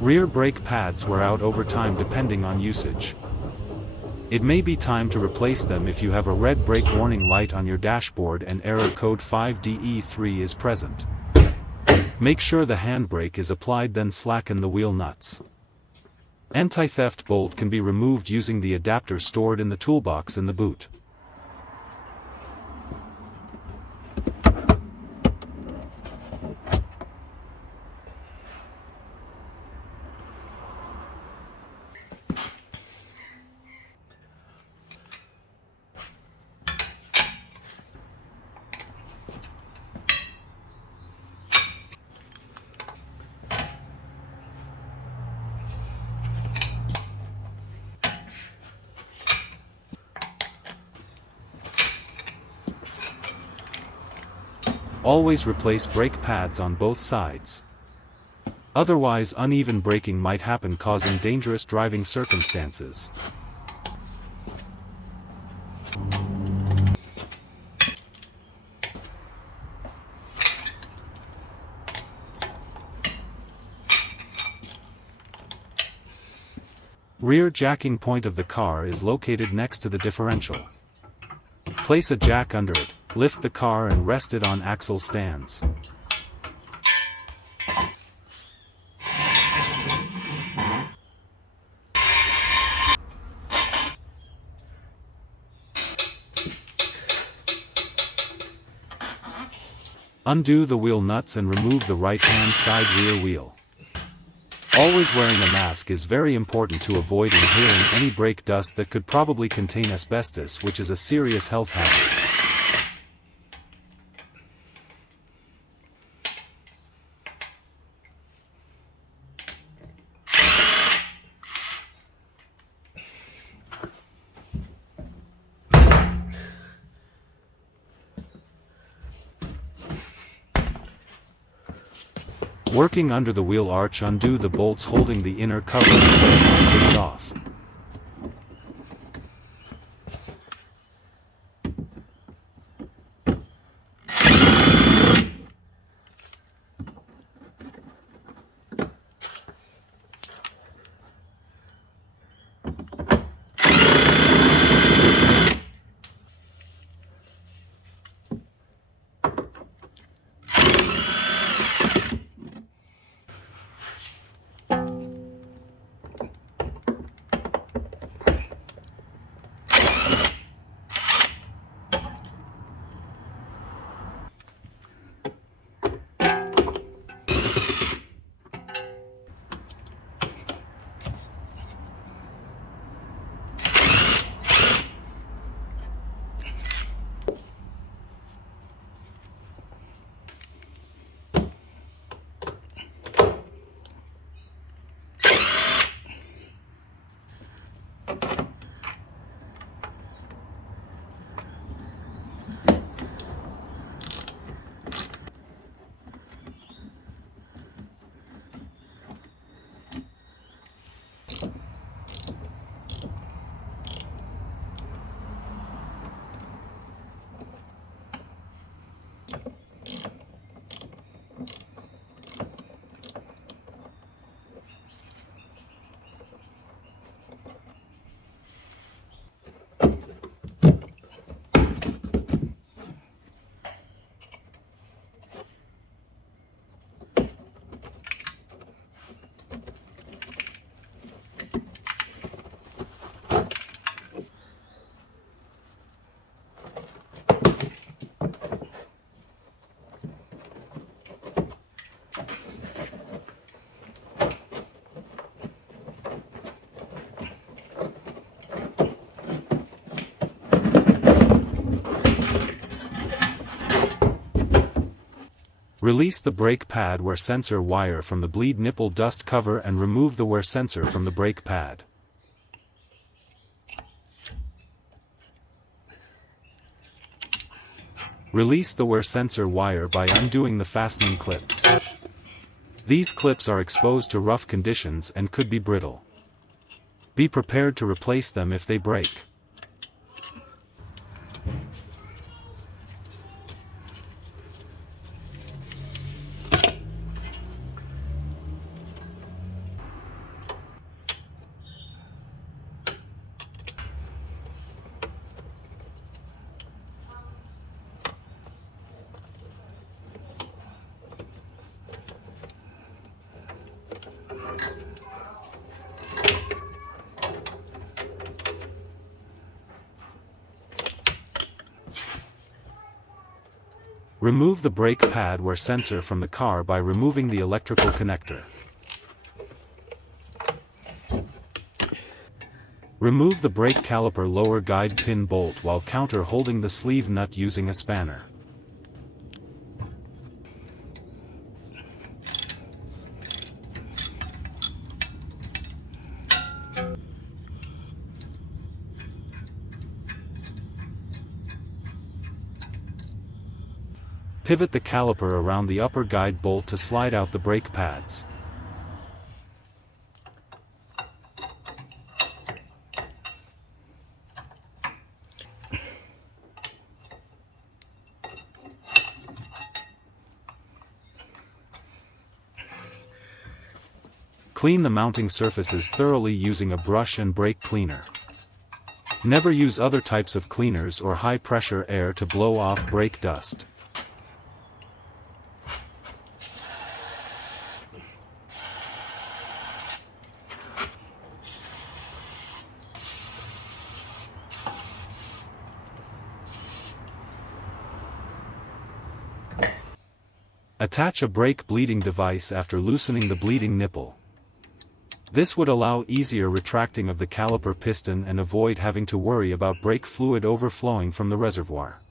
Rear brake pads wear out over time depending on usage. It may be time to replace them if you have a red brake warning light on your dashboard and error code 5DE3 is present. Make sure the handbrake is applied, then slacken the wheel nuts. Anti-theft bolt can be removed using the adapter stored in the toolbox in the boot. Always replace brake pads on both sides. Otherwise, uneven braking might happen, causing dangerous driving circumstances. Rear jacking point of the car is located next to the differential. Place a jack under it, lift the car and rest it on axle stands. Undo the wheel nuts and remove the right-hand side rear wheel. Always wearing a mask is very important to avoid inhaling any brake dust that could probably contain asbestos, which is a serious health hazard. Working under the wheel arch, undo the bolts holding the inner cover in place and push it off. Release the brake pad wear sensor wire from the bleed nipple dust cover and remove the wear sensor from the brake pad. Release the wear sensor wire by undoing the fastening clips. These clips are exposed to rough conditions and could be brittle. Be prepared to replace them if they break. Remove the brake pad wear sensor from the car by removing the electrical connector. Remove the brake caliper lower guide pin bolt while counter-holding the sleeve nut using a spanner. Pivot the caliper around the upper guide bolt to slide out the brake pads. Clean the mounting surfaces thoroughly using a brush and brake cleaner. Never use other types of cleaners or high-pressure air to blow off brake dust. Attach a brake bleeding device after loosening the bleeding nipple. This would allow easier retracting of the caliper piston and avoid having to worry about brake fluid overflowing from the reservoir.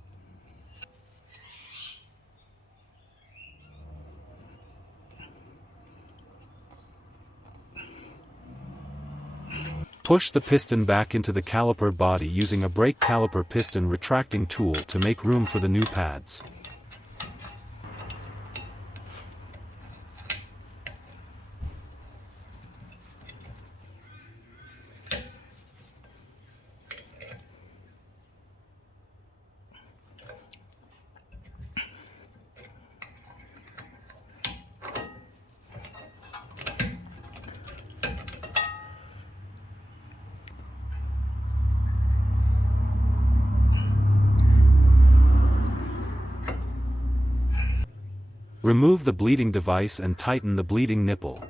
Push the piston back into the caliper body using a brake caliper piston retracting tool to make room for the new pads. Remove the bleeding device and tighten the bleeding nipple.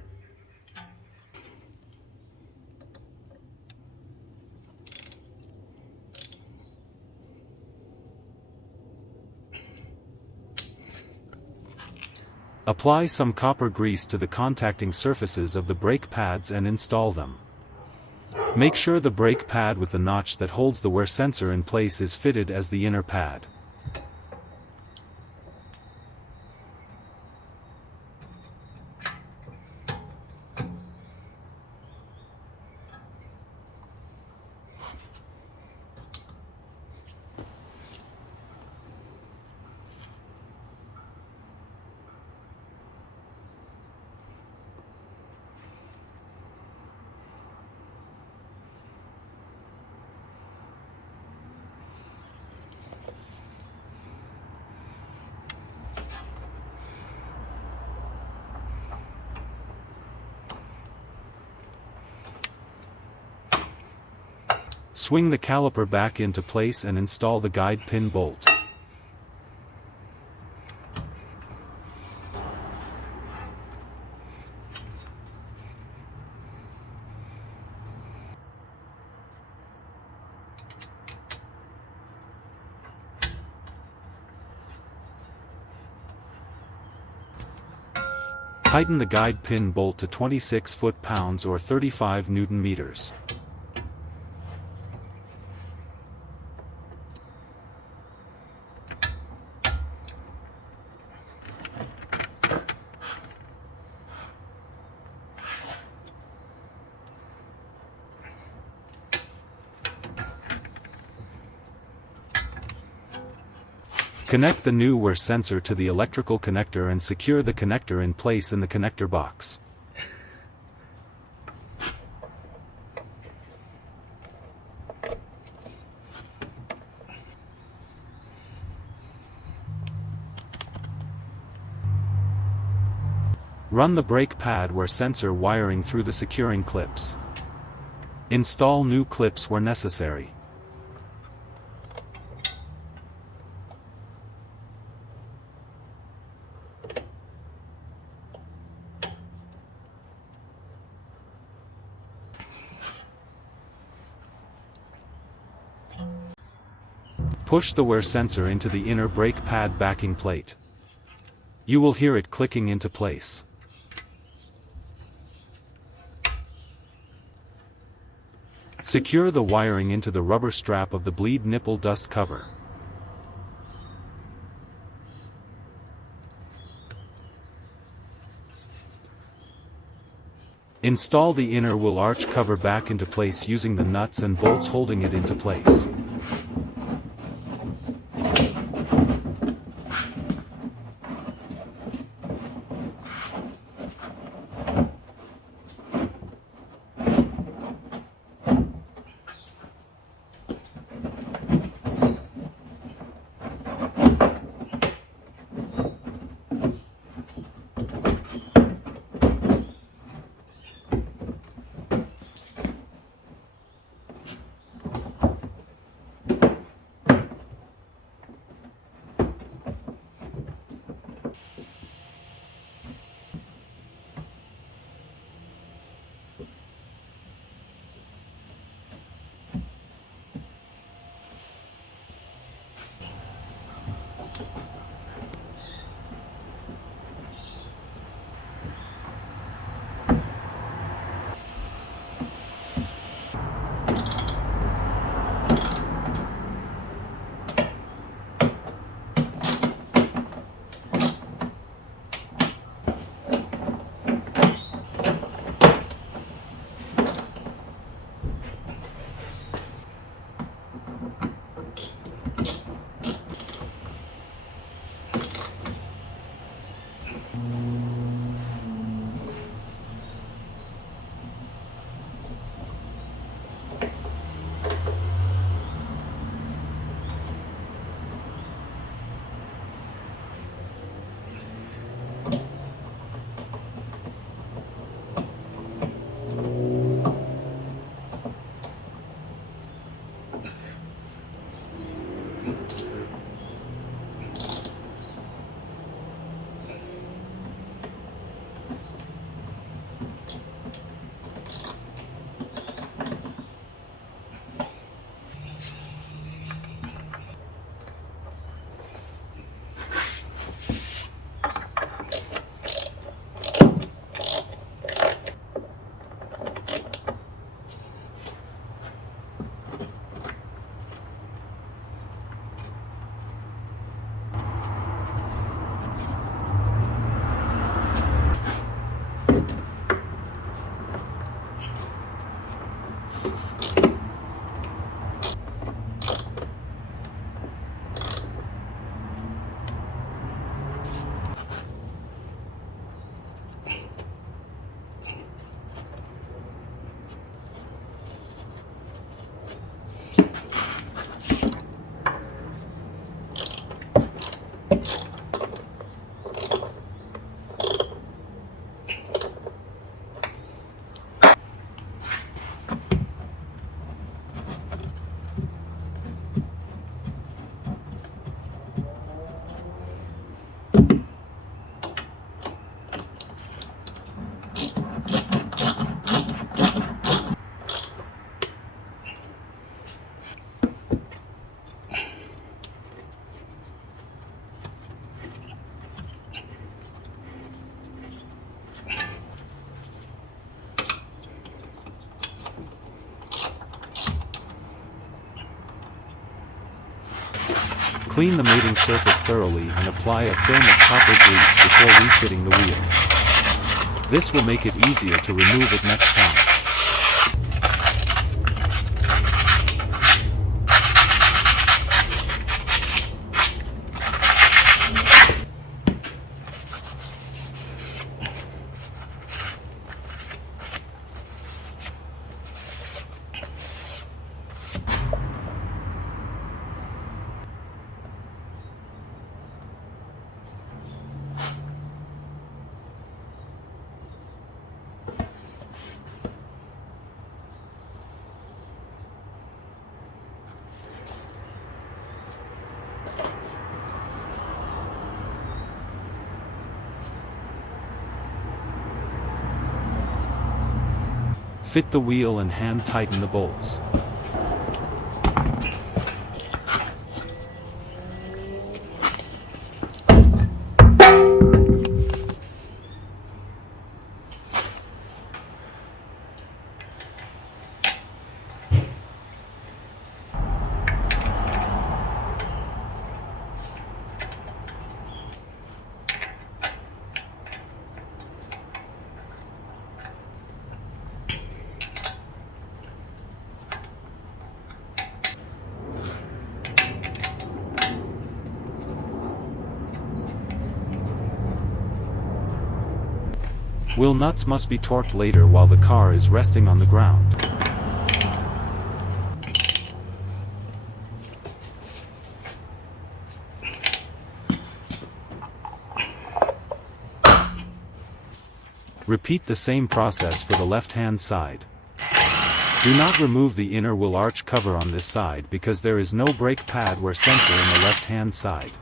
Apply some copper grease to the contacting surfaces of the brake pads and install them. Make sure the brake pad with the notch that holds the wear sensor in place is fitted as the inner pad. Swing the caliper back into place and install the guide pin bolt. Tighten the guide pin bolt to 26 foot-pounds or 35 Newton-meters. Connect the new wear sensor to the electrical connector and secure the connector in place in the connector box. Run the brake pad wear sensor wiring through the securing clips. Install new clips where necessary. Push the wear sensor into the inner brake pad backing plate. You will hear it clicking into place. Secure the wiring into the rubber strap of the bleed nipple dust cover. Install the inner wool arch cover back into place using the nuts and bolts holding it into place. Clean the mating surface thoroughly and apply a film of copper grease before refitting the wheel. This will make it easier to remove it next time. Fit the wheel and hand tighten the bolts. Wheel nuts must be torqued later while the car is resting on the ground. Repeat the same process for the left-hand side. Do not remove the inner wheel arch cover on this side because there is no brake pad or sensor in the left-hand side.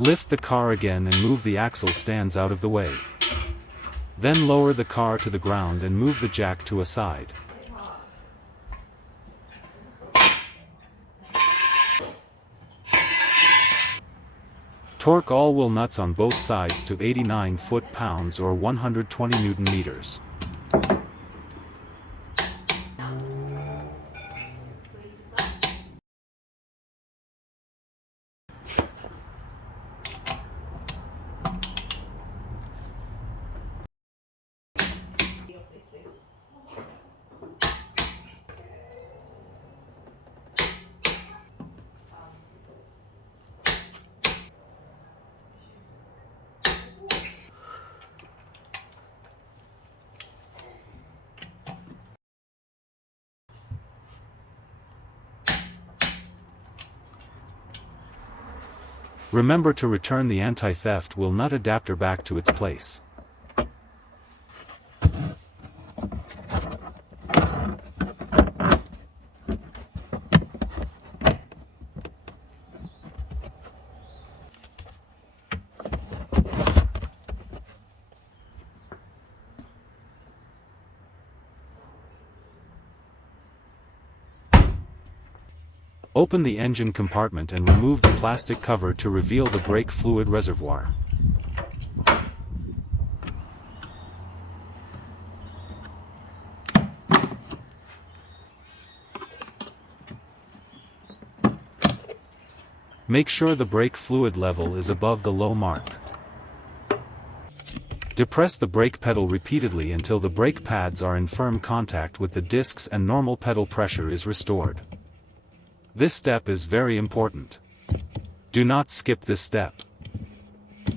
Lift the car again and move the axle stands out of the way. Then lower the car to the ground and move the jack to a side. Torque all wheel nuts on both sides to 89 foot-pounds or 120 Newton-meters. Remember to return the anti-theft wheel nut adapter back to its place. Open the engine compartment and remove the plastic cover to reveal the brake fluid reservoir. Make sure the brake fluid level is above the low mark. Depress the brake pedal repeatedly until the brake pads are in firm contact with the discs and normal pedal pressure is restored. This step is very important. Do not skip this step.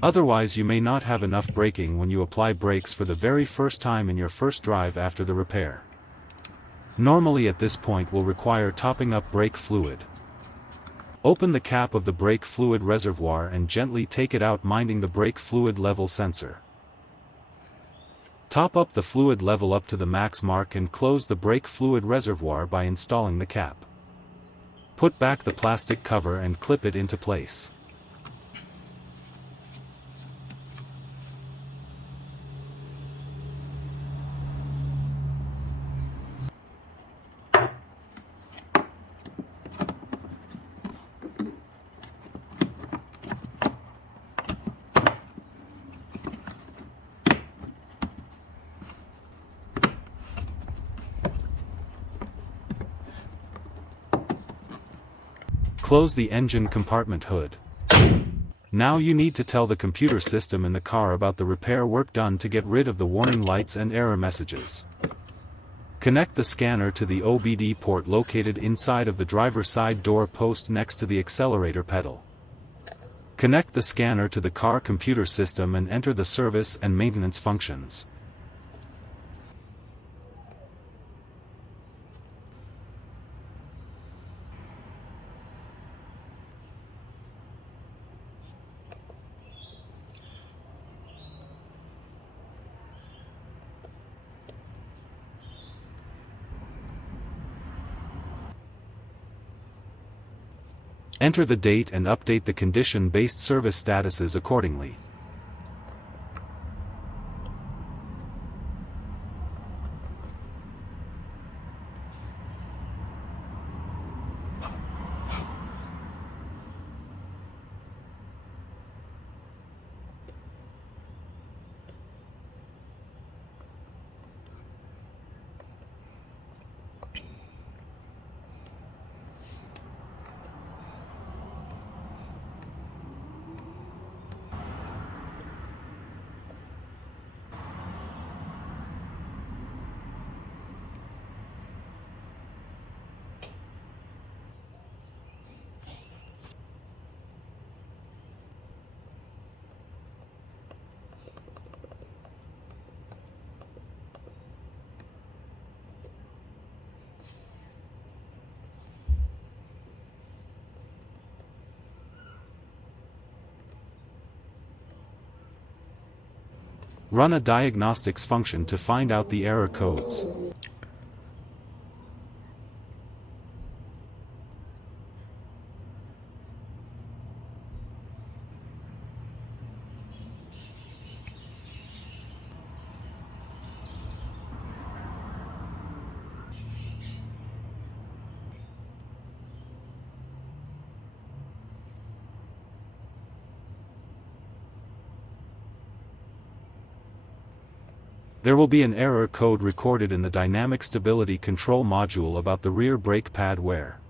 Otherwise you may not have enough braking when you apply brakes for the very first time in your first drive after the repair. Normally at this point will require topping up brake fluid. Open the cap of the brake fluid reservoir and gently take it out, minding the brake fluid level sensor. Top up the fluid level up to the max mark and close the brake fluid reservoir by installing the cap. Put back the plastic cover and clip it into place. Close the engine compartment hood. Now you need to tell the computer system in the car about the repair work done to get rid of the warning lights and error messages. Connect the scanner to the OBD port located inside of the driver's side door post next to the accelerator pedal. Connect the scanner to the car computer system and enter the service and maintenance functions. Enter the date and update the condition-based service statuses accordingly. Run a diagnostics function to find out the error codes. There will be an error code recorded in the Dynamic Stability Control module about the rear brake pad wear.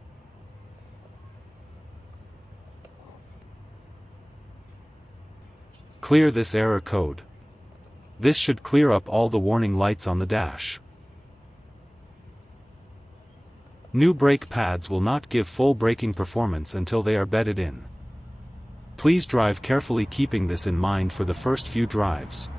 Clear this error code. This should clear up all the warning lights on the dash. New brake pads will not give full braking performance until they are bedded in. Please drive carefully, keeping this in mind for the first few drives.